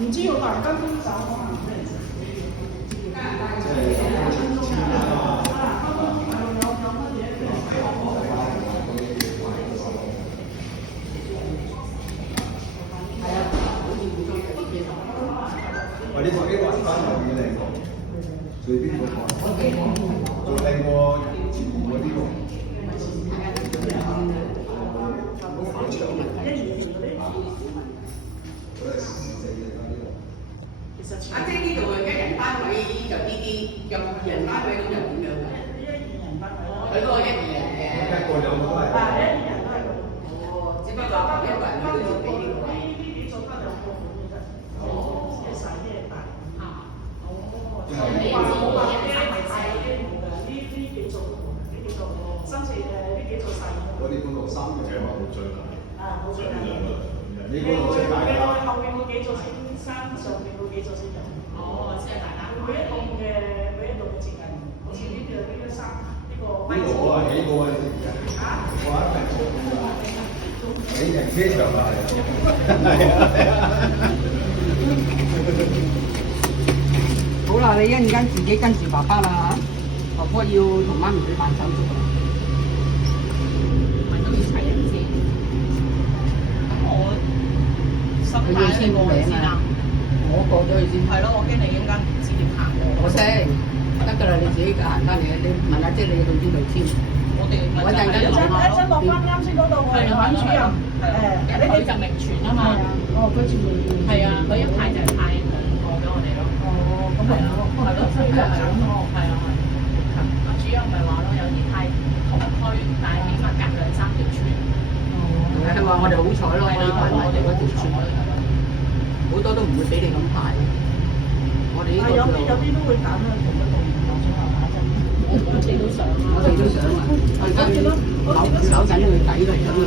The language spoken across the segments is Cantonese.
唔知喎，但係跟風走可能俾人食。我呢個啲雲翻又幾靚喎，隨邊個放？仲靚過前面嗰啲喎。阿姐呢度嘅一人單位就呢啲，有二人單位咁就點樣㗎？佢嗰個一二人嘅。一個兩個都係。係一人都係咁。哦，只不過有個人佢都要俾呢個位。呢啲做得兩個款嘅啫。哦，一細一大。啊。哦。冇話冇話啲係細啲冇㗎，呢幾組呢幾組新時呢幾組細。我哋嗰度3樣嘅話冇最大。啊，冇最大。你嗰度最大。後面嗰幾組先生，上面嗰幾組先有。哦，即係大家。每一棟嘅設計，好似呢個衫呢個。呢度我係幾個啊？嚇？我一定做㗎。你停車場啊？係啊。好啦，你一陣間自己跟住爸爸啦嚇，婆婆要同媽咪去辦手續。咪都要齊人先。咁我新佢要簽個名啊！我過咗去先。係咯，我驚你一陣間唔知點行喎。我識，得㗎啦，你自己行翻嚟，你問下姐你去邊度簽。我哋咪就係一陣落翻啱先嗰度喎，民主任。誒，佢就名傳啊嘛。哦，佢住名傳。係啊，佢一派就係派過俾我哋咯。哦，咁係咯，係咯，所以就係咁咯。係啊係。阿主任咪話咯，有啲派同區，但係起碼隔2-3條村。係話我哋好彩咯，可以排埋我哋嗰條村，好多都唔會俾你咁排。我哋呢個有啲都會揀去同一度攞上下打針。我哋都想啊。我哋都想啊，我而家扭緊佢底嚟咁樣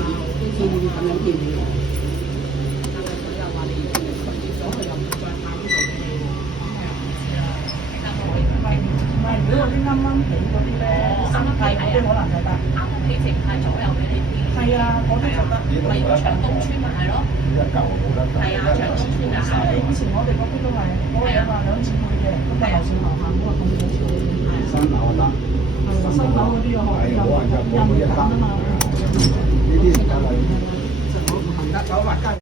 添咁樣添。但係佢又話你咗，佢又唔再派呢度俾你喎。咁係唔知啦。唔係，如果嗰啲啱啱起嗰啲咧，新批嗰啲可能就得。啱啱起淨派左右俾你添。係啊，嗰啲就得。咪長東村咪係咯。呢個舊冇得。係啊，長東村就係。以前我哋嗰邊都係，我有話2次會嘅，咁但係樓上樓下嗰個咁少少。新樓得。新樓嗰啲我學有印揀啊嘛。